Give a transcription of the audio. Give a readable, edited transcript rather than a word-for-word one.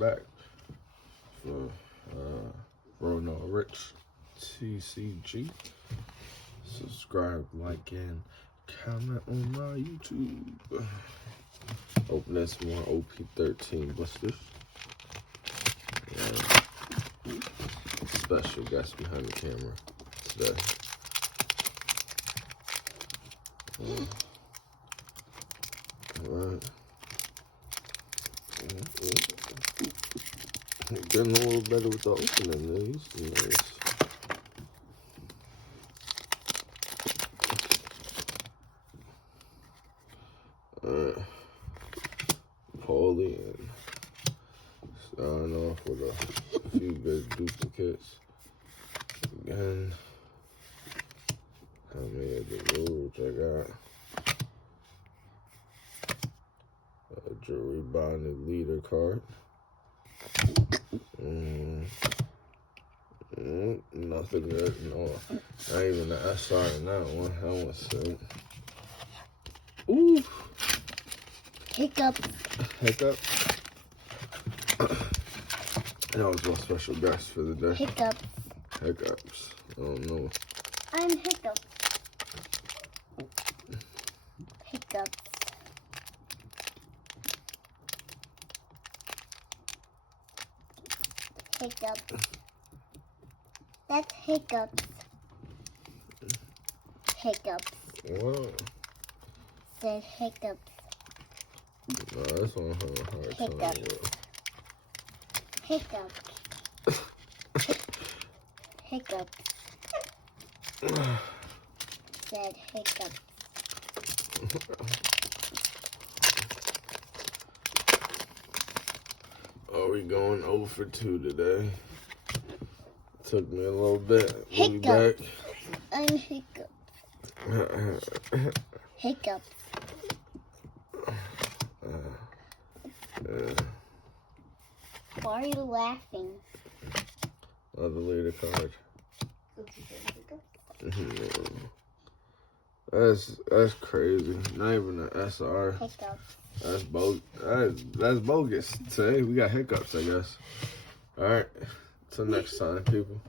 back for Rono Rich TCG. Subscribe, like, and comment on my YouTube. Open this more OP13 blisters. And special guest behind the camera today. Alright. Getting a little better with the opening these. Nice. Paulie and starting off with a few big duplicates. Again, how many of the rules I got? A jewelry bonded leader card. Nothing good. No, not even the SR in that one. That one's sick. Ooh. Hiccups. Hiccups. That was my special guest for the day. Hiccups. Hiccups. I don't know. I'm Hiccups. Hiccups. Hiccups. That's Hiccups. Hiccups. Wow. Said Hiccups. No, that's one I have a hard time with. Hiccups. Hiccups. Said Hiccups. Are we going 0 for 2 today? Took me a little bit. We'll be back. I'm Hiccups. Hiccups. Why are you laughing? Another leader card. That's crazy. Not even an SR. Hiccups. That's bogus. Today we got hiccups, I guess. All right. Till next time, people.